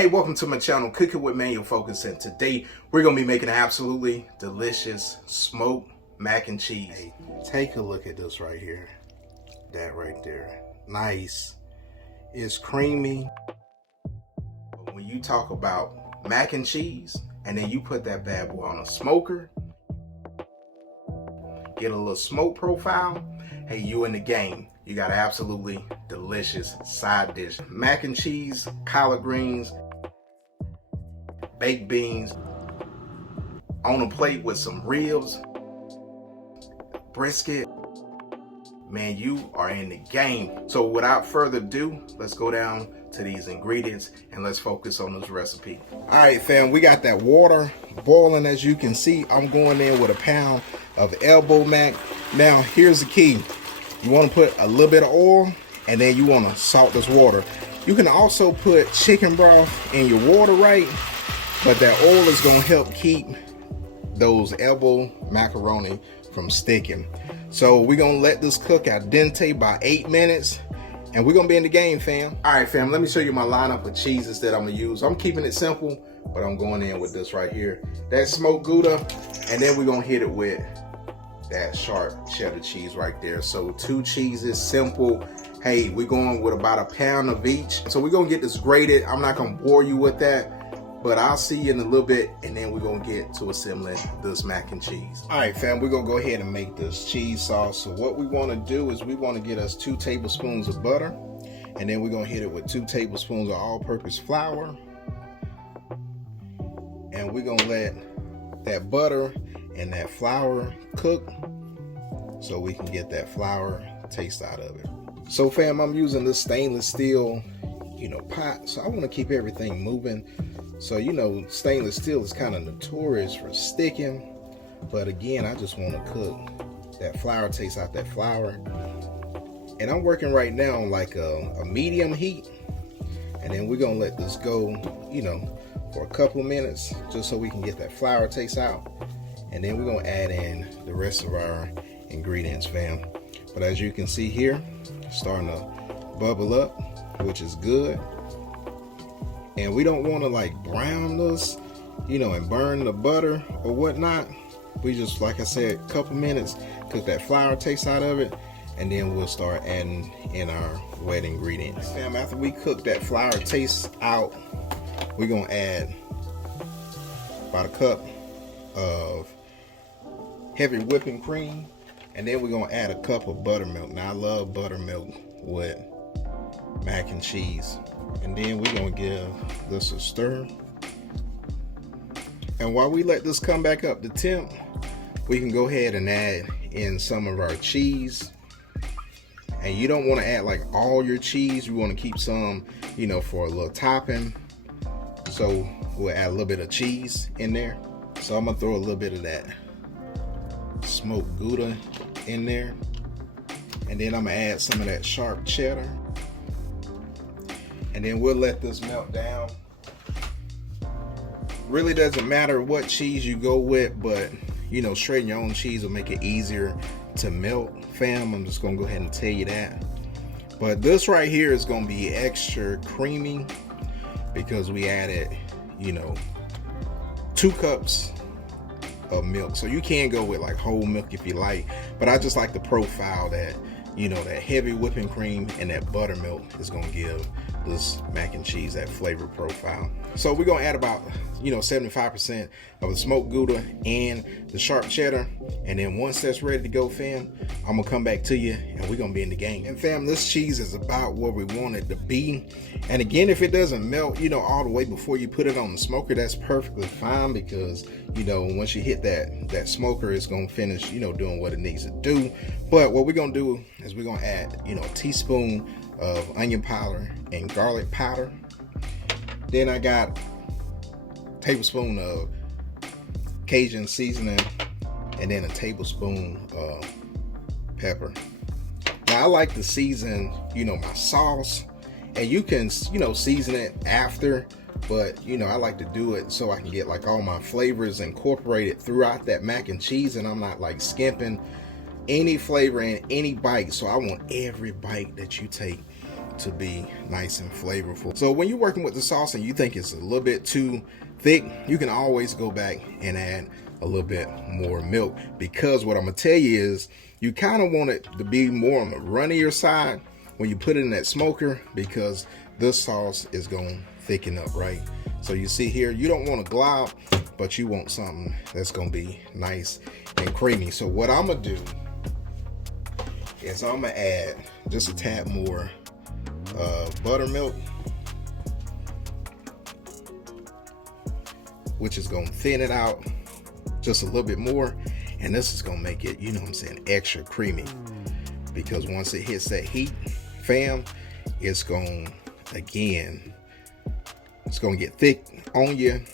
Hey, welcome to my channel, Cooking with Manual Focus, and today we're going to be making an absolutely delicious smoked mac and cheese. Hey, take a look at this right here. That right there. Nice. It's creamy. When you talk about mac and cheese, and then you put that bad boy on a smoker, get a little smoke profile, hey, you in the game. You got an absolutely delicious side dish. Mac and cheese, collard greens, baked beans, on a plate with some ribs, brisket. Man, you are in the game. So without further ado, let's go down to these ingredients and let's focus on this recipe. All right, fam, we got that water boiling. As you can see, I'm going in with a pound of Elbow Mac. Now, here's the key. You want to put a little bit of oil, and then you want to salt this water. You can also put chicken broth in your water, right? But that oil is going to help keep those Elbow macaroni from sticking. So we're going to let this cook al dente by 8 minutes, and we're going to be in the game, fam. All right, fam, let me show you my lineup of cheeses that I'm going to use. I'm keeping it simple, but I'm going in with this right here. That smoked Gouda, and then we're going to hit it with that sharp cheddar cheese right there. So 2 cheeses, simple. Hey, we're going with about a pound of each. So we're going to get this grated. I'm not going to bore you with that, but I'll see you in a little bit, and then we're going to get to assembling this mac and cheese. All right, fam, we're going to go ahead and make this cheese sauce. So what we want to do is we want to get us 2 tablespoons of butter, and then we're going to hit it with 2 tablespoons of all-purpose flour. And we're going to let that butter and that flour cook so we can get that flour taste out of it. So fam, I'm using this stainless steel, pot. So I want to keep everything moving. So, stainless steel is kind of notorious for sticking, but again, I just want to cook that flour taste out that flour. And I'm working right now on like a medium heat, and then we're gonna let this go, for a couple of minutes, just so we can get that flour taste out. And then we're gonna add in the rest of our ingredients, fam. But as you can see here, it's starting to bubble up, which is good. And we don't want to like brown this, and burn the butter or whatnot. We just, like I said, a couple minutes, cook that flour taste out of it, and then we'll start adding in our wet ingredients. Fam, after we cook that flour taste out, we're gonna add about a cup of heavy whipping cream, and then we're gonna add a cup of buttermilk. Now I love buttermilk with mac and cheese. And then we're gonna give this a stir. And while we let this come back up to temp, we can go ahead and add in some of our cheese. And you don't want to add like all your cheese. You want to keep some, for a little topping. So we'll add a little bit of cheese in there. So I'm gonna throw a little bit of that smoked Gouda in there, and then I'm gonna add some of that sharp cheddar, and then we'll let this melt down. Really doesn't matter what cheese you go with, but shredding your own cheese will make it easier to melt, fam. I'm just gonna go ahead and tell you that. But this right here is gonna be extra creamy because we added 2 cups of milk. So you can go with like whole milk if you like, but I just like the profile that that heavy whipping cream and that buttermilk is gonna give this mac and cheese that flavor profile. So we're gonna add about 75% of the smoked Gouda and the sharp cheddar, and then once that's ready to go, fam, I'm gonna come back to you and we're gonna be in the game. And fam, this cheese is about where we want it to be. And again, if it doesn't melt all the way before you put it on the smoker, that's perfectly fine, because once you hit that smoker, it's gonna finish doing what it needs to do. But what we're gonna do is we're gonna add a teaspoon of onion powder and garlic powder. Then I got a tablespoon of Cajun seasoning, and then a tablespoon of pepper. Now I like to season my sauce, and you can season it after, but I like to do it so I can get like all my flavors incorporated throughout that mac and cheese, and I'm not like skimping any flavor in any bite. So I want every bite that you take to be nice and flavorful. So when you're working with the sauce and you think it's a little bit too thick, you can always go back and add a little bit more milk, because what I'm gonna tell you is you kind of want it to be more on the runnier side when you put it in that smoker, because this sauce is gonna thicken up, right? So you see here, you don't want to glob, but you want something that's gonna be nice and creamy. So what I'm gonna do is I'm gonna add just a tad more buttermilk, which is gonna thin it out just a little bit more, and this is gonna make it, you know what I'm saying, extra creamy, because once it hits that heat, fam, it's gonna, again, it's gonna get thick on you.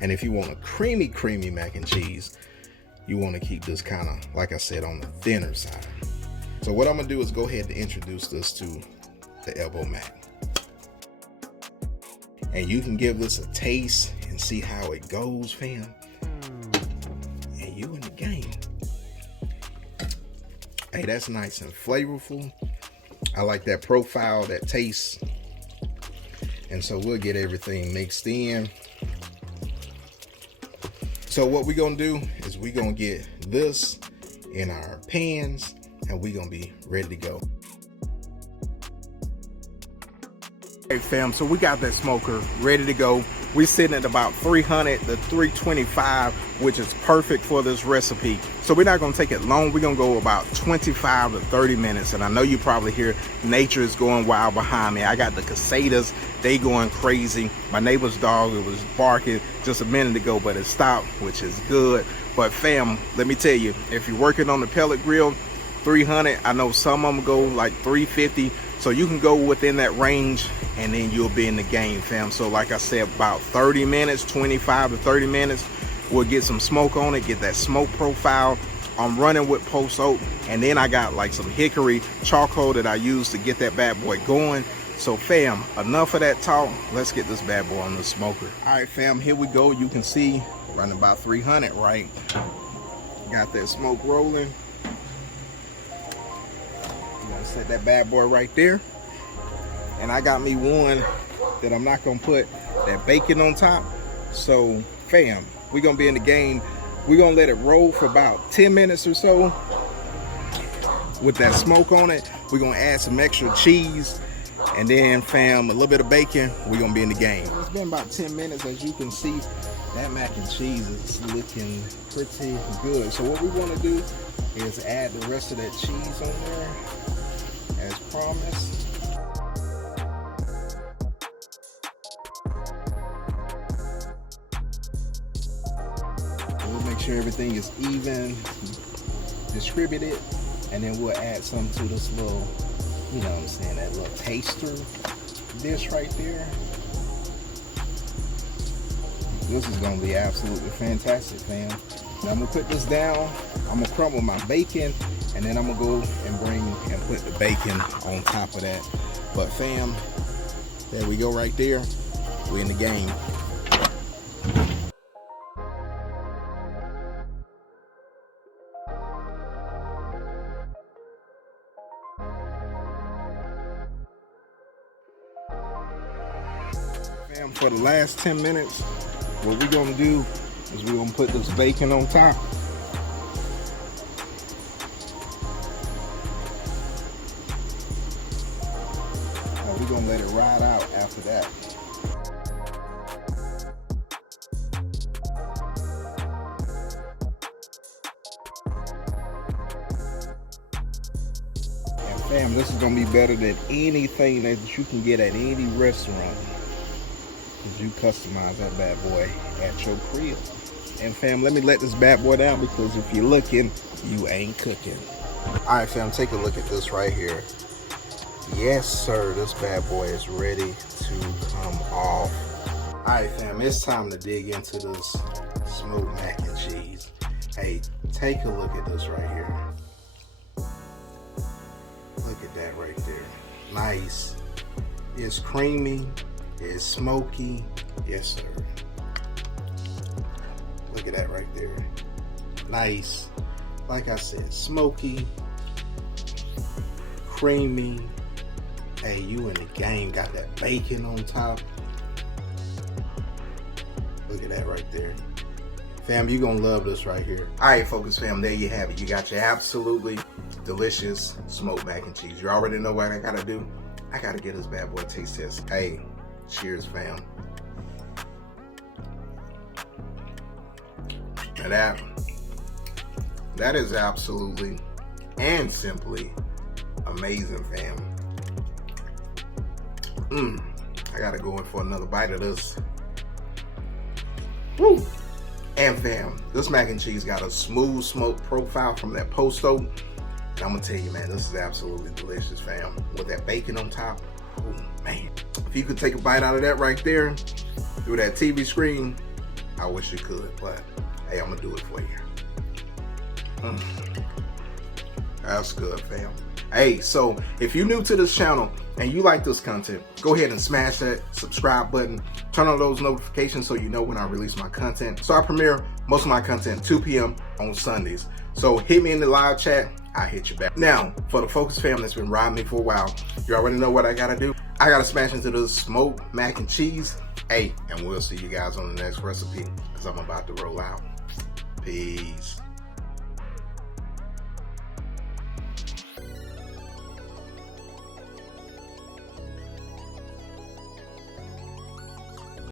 And if you want a creamy mac and cheese, you want to keep this kind of, like I said, on the thinner side. So what I'm gonna do is go ahead and introduce this to the Elbow Mac, and you can give this a taste and see how it goes, fam, and you in the game. Hey, that's nice and flavorful. I like that profile, that taste. And so we'll get everything mixed in. So what we're gonna do is we're gonna get this in our pans, and we're gonna be ready to go. Hey fam, so we got that smoker ready to go. We're sitting at about 300 to 325, which is perfect for this recipe. So we're not gonna take it long. We're gonna go about 25 to 30 minutes. And I know you probably hear nature is going wild behind me. I got the cicadas, they going crazy. My neighbor's dog, it was barking just a minute ago, but it stopped, which is good. But fam, let me tell you, if you're working on the pellet grill, 300, I know some of them go like 350. So you can go within that range, and then you'll be in the game, fam. So like I said, about 30 minutes, 25 to 30 minutes, we'll get some smoke on it, get that smoke profile. I'm running with post oak, and then I got like some hickory charcoal that I use to get that bad boy going. So fam, enough of that talk. Let's get this bad boy on the smoker. All right, fam, here we go. You can see running about 300, right? Got that smoke rolling. Set that bad boy right there, and I got me one that I'm not gonna put that bacon on top. So fam, we're gonna be in the game. We're gonna let it roll for about 10 minutes or so with that smoke on it. We're gonna add some extra cheese, and then fam, a little bit of bacon. We're gonna be in the game. It's been about 10 minutes. As you can see, that mac and cheese is looking pretty good. So what we want to do is add the rest of that cheese on there as promised. We'll make sure everything is even distributed, and then we'll add some to this little, you know what I'm saying, that little taster dish right there. This is gonna be absolutely fantastic, fam. Now I'm gonna put this down, I'm gonna crumble my bacon, and then I'm gonna go and bring and put the bacon on top of that. But fam, there we go right there. We're in the game. Fam, for the last 10 minutes, what we're gonna do is we're gonna put this bacon on top. And we're gonna let it ride out after that. And fam, this is gonna be better than anything that you can get at any restaurant. You customize that bad boy at your crib. And fam, let me let this bad boy down, because if you're looking, you ain't cooking. All right, fam, take a look at this right here. Yes, sir, this bad boy is ready to come off. All right, fam, it's time to dig into this smoked mac and cheese. Hey, take a look at this right here. Look at that right there. Nice. It's creamy. It's smoky. Yes, sir. Look at that right there. Nice. Like I said, smoky, creamy. Hey, you in the game, got that bacon on top. Look at that right there. Fam, you gonna love this right here. All right, Focus fam, there you have it. You got your absolutely delicious smoked mac and cheese. You already know what I gotta do. I gotta get this bad boy taste test. Hey, cheers, fam. And that is absolutely and simply amazing, fam. I gotta go in for another bite of this. Woo! And fam, this mac and cheese got a smooth smoke profile from that posto. And I'm gonna tell you, man, this is absolutely delicious, fam. With that bacon on top, oh man. If you could take a bite out of that right there through that TV screen, I wish you could, but hey, I'm gonna do it for you. That's good, fam. Hey, so if you're new to this channel and you like this content, go ahead and smash that subscribe button. Turn on those notifications so you know when I release my content. So I premiere most of my content 2 p.m. on Sundays. So hit me in the live chat, I'll hit you back. Now, for the Focus fam that's been riding me for a while, you already know what I gotta do. I gotta smash into this smoked mac and cheese. Hey, and we'll see you guys on the next recipe as I'm about to roll out. Peace.